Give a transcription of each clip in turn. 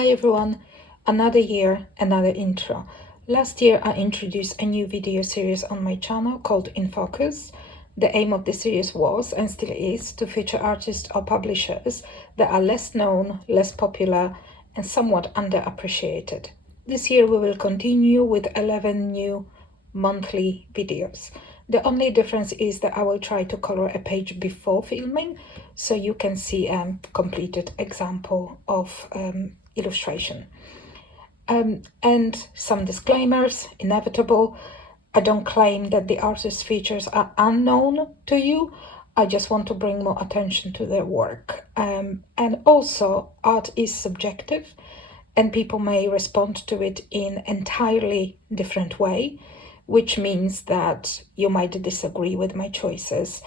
Hi everyone, another year, another intro. Last year I introduced a new video series on my channel called In Focus. The aim of the series was, and still is, to feature artists or publishers that are less known, less popular, and somewhat underappreciated. This year we will continue with 11 new monthly videos. The only difference is that I will try to color a page before filming, so you can see a completed example of illustration. And some disclaimers, inevitable. I don't claim that the artist's features are unknown to you. I just want to bring more attention to their work. And also, art is subjective, and people may respond to it in entirely different way, which means that you might disagree with my choices.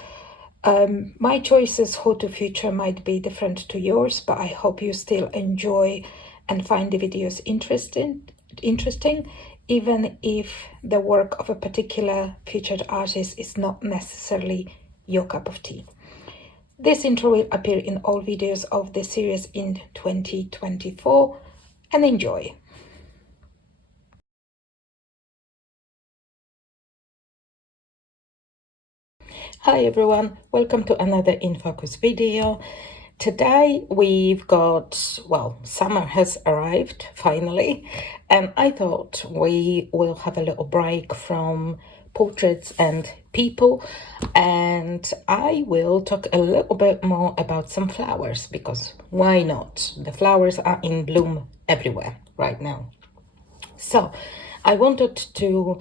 My choices who to feature might be different to yours, but I hope you still enjoy and find the videos interesting, even if the work of a particular featured artist is not necessarily your cup of tea. This intro will appear in all videos of the series in 2024, and enjoy. Hi everyone, welcome to another In Focus video. Today we've got, well, summer has arrived finally, and I thought we will have a little break from portraits and people, and I will talk a little bit more about some flowers, because why not? The flowers are in bloom everywhere right now. So I wanted to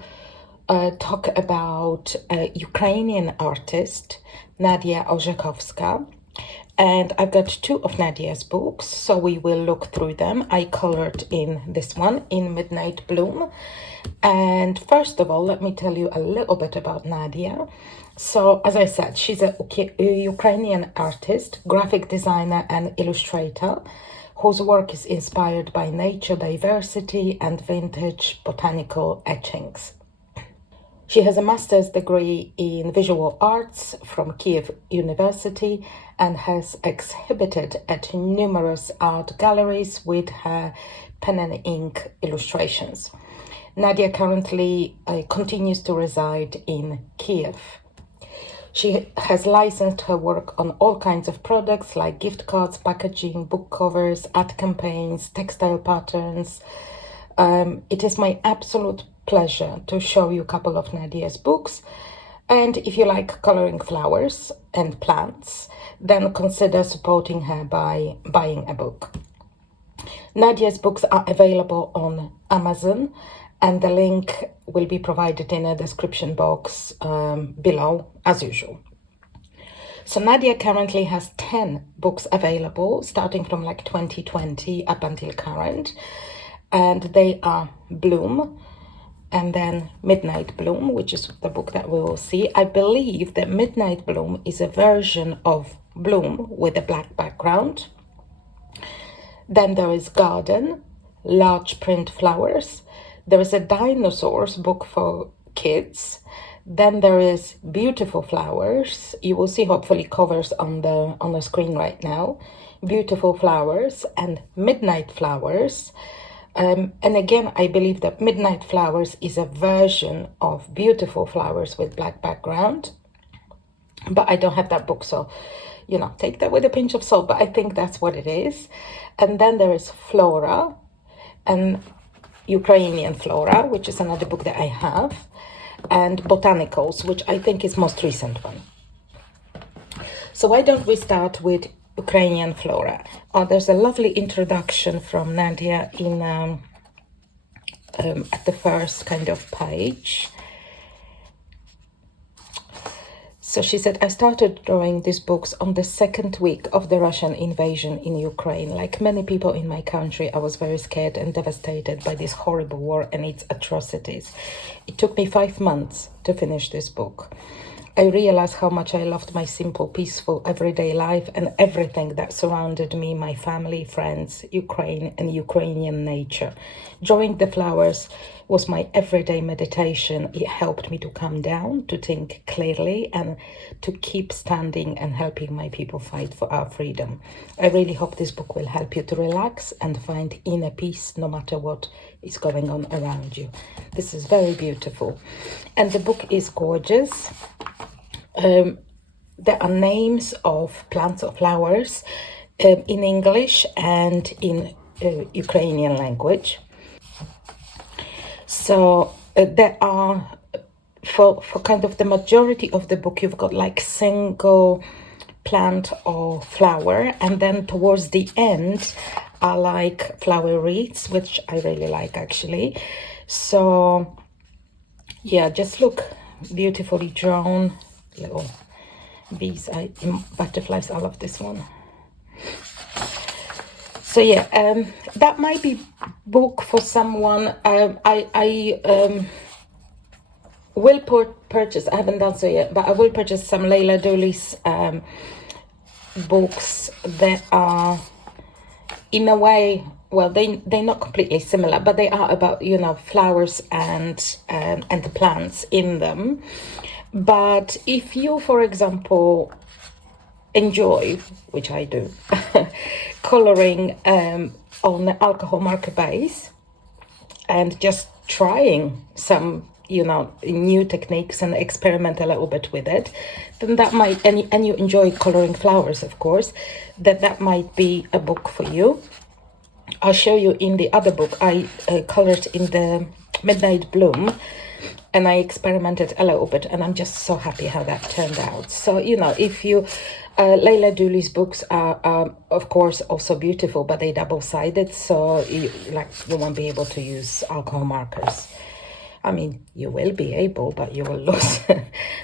talk about a Ukrainian artist, Nadia Orzhekhovska. And I've got two of Nadia's books, so we will look through them. I colored in this one, in Midnight Bloom. And first of all, let me tell you a little bit about Nadia. So, as I said, she's a Ukrainian artist, graphic designer, and illustrator, whose work is inspired by nature, diversity, and vintage botanical etchings. She has a master's degree in visual arts from Kiev University and has exhibited at numerous art galleries with her pen and ink illustrations. Nadia currently continues to reside in Kiev. She has licensed her work on all kinds of products like gift cards, packaging, book covers, ad campaigns, textile patterns. It is my absolute pleasure to show you a couple of Nadia's books. And if you like coloring flowers and plants, then consider supporting her by buying a book. Nadia's books are available on Amazon, and the link will be provided in a description box below, as usual. So Nadia currently has 10 books available, starting from like 2020 up until current. And they are Bloom, and then Midnight Bloom, which is the book that we will see. I believe that Midnight Bloom is a version of Bloom with a black background. Then there is Garden, large print flowers. There is a dinosaurs book for kids. Then there is Beautiful Flowers. You will see hopefully covers on the screen right now. Beautiful Flowers and Midnight Flowers. And again, I believe that Midnight Flowers is a version of Beautiful Flowers with black background. But I don't have that book, so, you know, take that with a pinch of salt. But I think that's what it is. And then there is Flora and Ukrainian Flora, which is another book that I have. And Botanicals, which I think is most recent one. So why don't we start with Ukrainian Flora? Oh, there's a lovely introduction from Nadia in at the first kind of page. So she said, I started drawing these books on the second week of the Russian invasion in Ukraine. Like many people in my country, I was very scared and devastated by this horrible war and its atrocities. It took me 5 months to finish this book. I realized how much I loved my simple, peaceful, everyday life and everything that surrounded me, my family, friends, Ukraine, and Ukrainian nature. Drawing the flowers was my everyday meditation. It helped me to calm down, to think clearly, and to keep standing and helping my people fight for our freedom. I really hope this book will help you to relax and find inner peace no matter what is going on around you. This is very beautiful. And the book is gorgeous. There are names of plants or flowers in English and in Ukrainian language. So there are, for kind of the majority of the book, you've got like single plant or flower, and then towards the end are like flower wreaths, which I really like actually. So yeah, just look, beautifully drawn little bees, butterflies. I love this one. So yeah, that might be book for someone. I will purchase, I haven't done so yet, but I will purchase some Layla Dooley's books that are in a way, well, they're not completely similar, but they are about, you know, flowers and the plants in them. But if you, for example, enjoy, which I do, coloring on the alcohol marker base and just trying some, you know, new techniques and experiment a little bit with it, then that might, and you enjoy coloring flowers, of course, that might be a book for you. I'll show you in the other book. I colored in the Midnight Bloom, and I experimented a little bit, and I'm just so happy how that turned out. So, you know, if you, Layla Dooley's books are, of course, also beautiful, but they're double-sided, so you won't be able to use alcohol markers. I mean, you will be able, but you will lose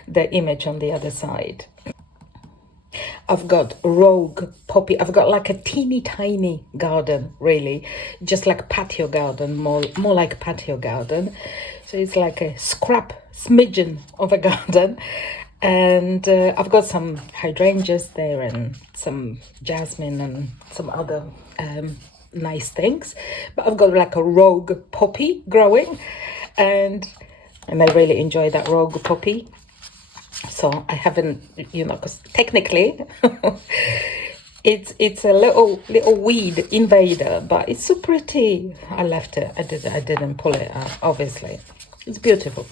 the image on the other side. I've got rogue poppy. I've got like a teeny tiny garden, really, just like patio garden, more like patio garden. So it's like a scrap smidgen of a garden. And I've got some hydrangeas there and some jasmine and some other nice things. But I've got like a rogue poppy growing, and I really enjoy that rogue poppy. So I haven't, you know, because technically it's a little weed invader, but it's so pretty. I left it. I didn't pull it out, obviously. It's beautiful.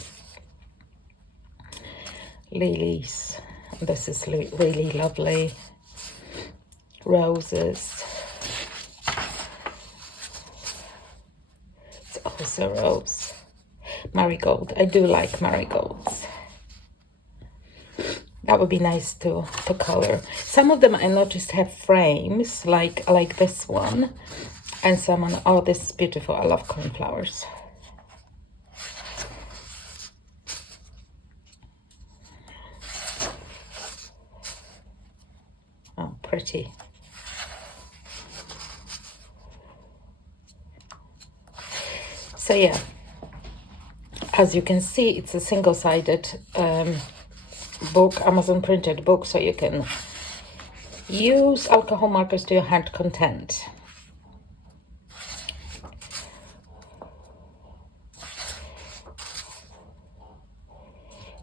Lilies. This is really lovely. Roses. It's also rose. Marigold. I do like marigolds. That would be nice to color. Some of them I noticed have frames, like this one. And some on, oh, this is beautiful. I love cornflowers. Oh, pretty. So yeah, as you can see, it's a single-sided book, Amazon printed book, so you can use alcohol markers to your hand content.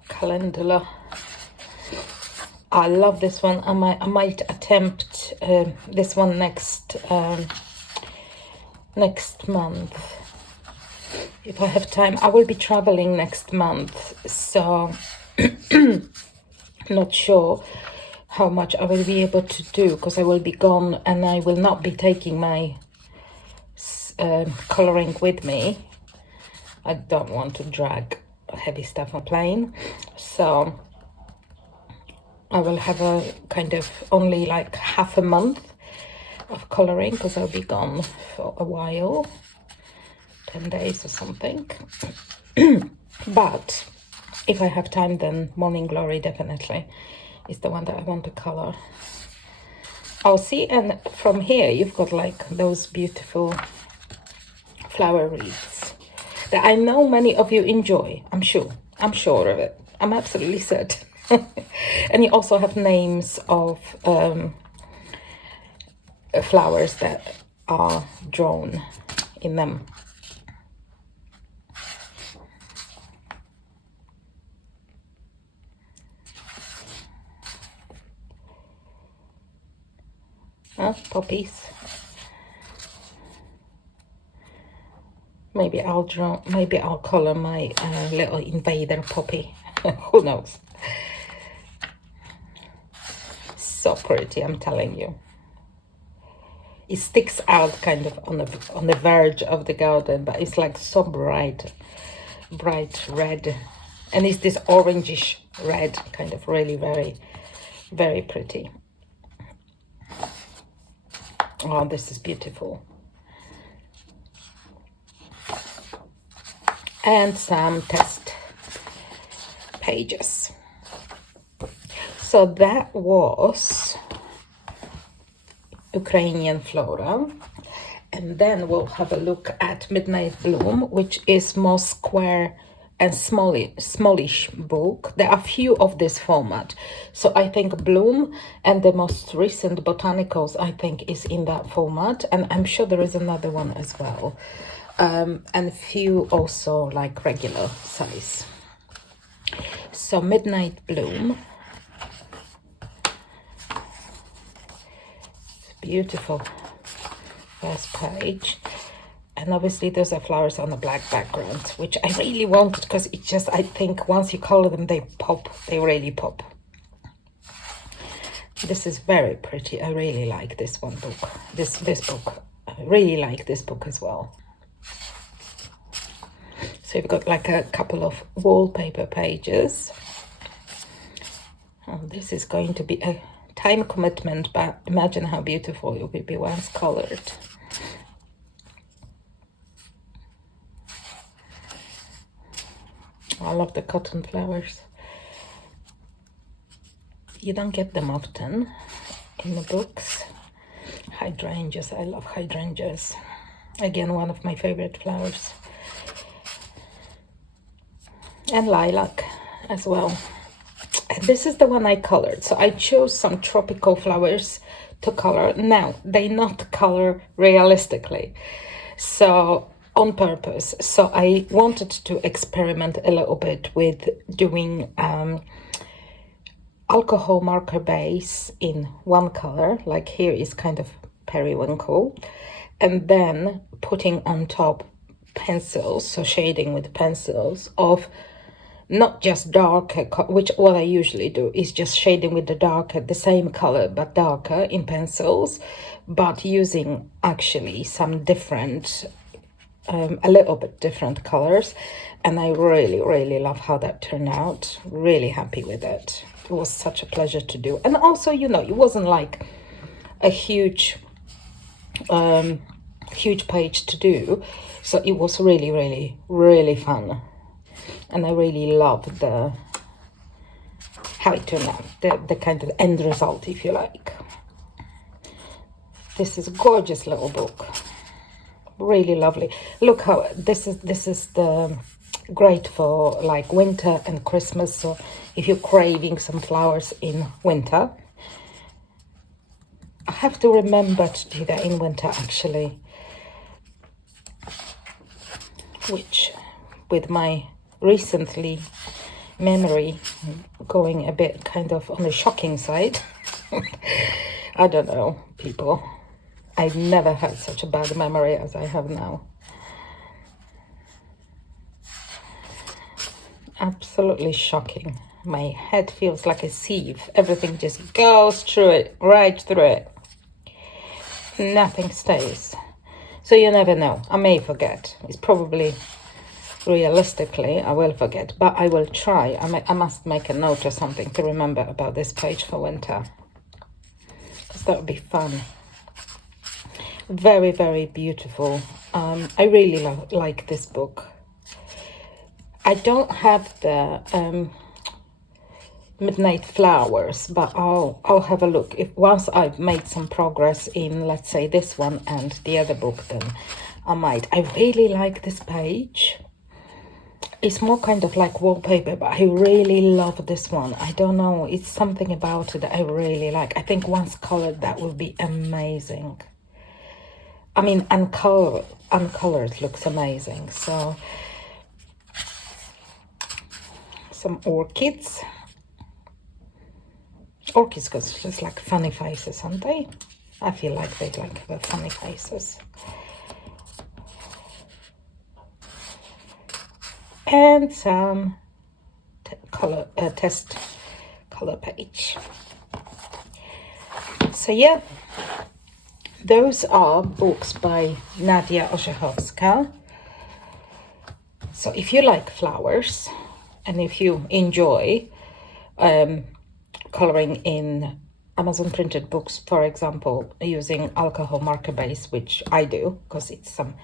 Calendula. I love this one. I might attempt this one next month if I have time. I will be traveling next month, so not sure how much I will be able to do, because I will be gone and I will not be taking my coloring with me. I don't want to drag heavy stuff on plane, so I will have a kind of only like half a month of coloring, because I'll be gone for a while, 10 days or something. But if I have time, then Morning Glory definitely is the one that I want to color. Oh, see, and from here you've got like those beautiful flower wreaths that I know many of you enjoy. I'm sure of it. I'm absolutely certain. And you also have names of flowers that are drawn in them. Poppies. Maybe I'll color my little invader poppy. Who knows? So pretty, I'm telling you. It sticks out kind of on the verge of the garden, but it's like so bright red, and it's this orangish red, kind of really very, very pretty. Oh, this is beautiful. And some test pages. So that was Ukrainian Flora. And then we'll have a look at Midnight Bloom, which is more square and smallish book. There are few of this format. So I think Bloom and the most recent Botanicals, I think, is in that format. And I'm sure there is another one as well. And few also like regular size. So Midnight Bloom. It's beautiful. First page. And obviously those are flowers on a black background, which I really wanted because it just, I think once you color them, they pop. They really pop. This is very pretty. I really like this one book. This book. I really like this book as well. So you've got like a couple of wallpaper pages. Oh, this is going to be a time commitment, but imagine how beautiful it will be once colored. I love the cotton flowers. You don't get them often in the books. Hydrangeas, I love hydrangeas. Again, one of my favorite flowers. And lilac as well. And this is the one I colored. So I chose some tropical flowers to color. Now, they not color realistically. So on purpose. So I wanted to experiment a little bit with doing alcohol marker base in one color, like here is kind of periwinkle, and then putting on top pencils, so shading with pencils of not just darker, which what I usually do is just shading with the same color but darker in pencils, but using actually some different a little bit different colors, and I really love how that turned out. Really happy with it. It was such a pleasure to do. And also, you know, it wasn't like a huge page to do, so it was really fun, and I really loved how it turned out, the kind of end result, if you like. This is a gorgeous little book. Really lovely. Look how this is the great for like winter and Christmas. So if you're craving some flowers in winter, I have to remember to do that in winter actually, which with my recently memory going a bit kind of on the shocking side. I don't know, people. I've never had such a bad memory as I have now. Absolutely shocking. My head feels like a sieve. Everything just goes through it, right through it. Nothing stays. So you never know. I may forget. It's probably, realistically, I will forget. But I will try. I must make a note or something to remember about this page for winter. Because that would be fun. Very beautiful. I really like this book. I don't have the Midnight Flowers, but I'll have a look. If once I've made some progress in, let's say, this one and the other book, then I might. I really like this page. It's more kind of like wallpaper, but I really love this one. I don't know, it's something about it that I really like. I think once colored, that will be amazing. I mean, uncolored looks amazing. So, some orchids. Orchids got just like funny faces, aren't they? I feel like they like the funny faces. And some color test color page. So yeah, those are books by Nadia Orzhekhovska. So if you like flowers and if you enjoy coloring in Amazon printed books, for example, using alcohol marker base, which I do because it's some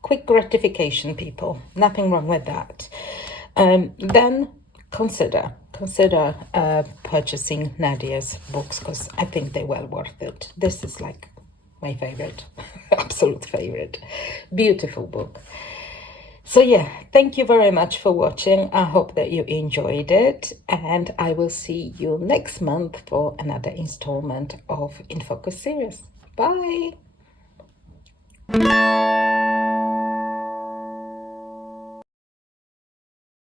quick gratification, people, nothing wrong with that, then consider purchasing Nadia's books, because I think they're well worth it. This is like my favorite, absolute favorite, beautiful book. So yeah, thank you very much for watching. I hope that you enjoyed it, and I will see you next month for another installment of In Focus series. Bye.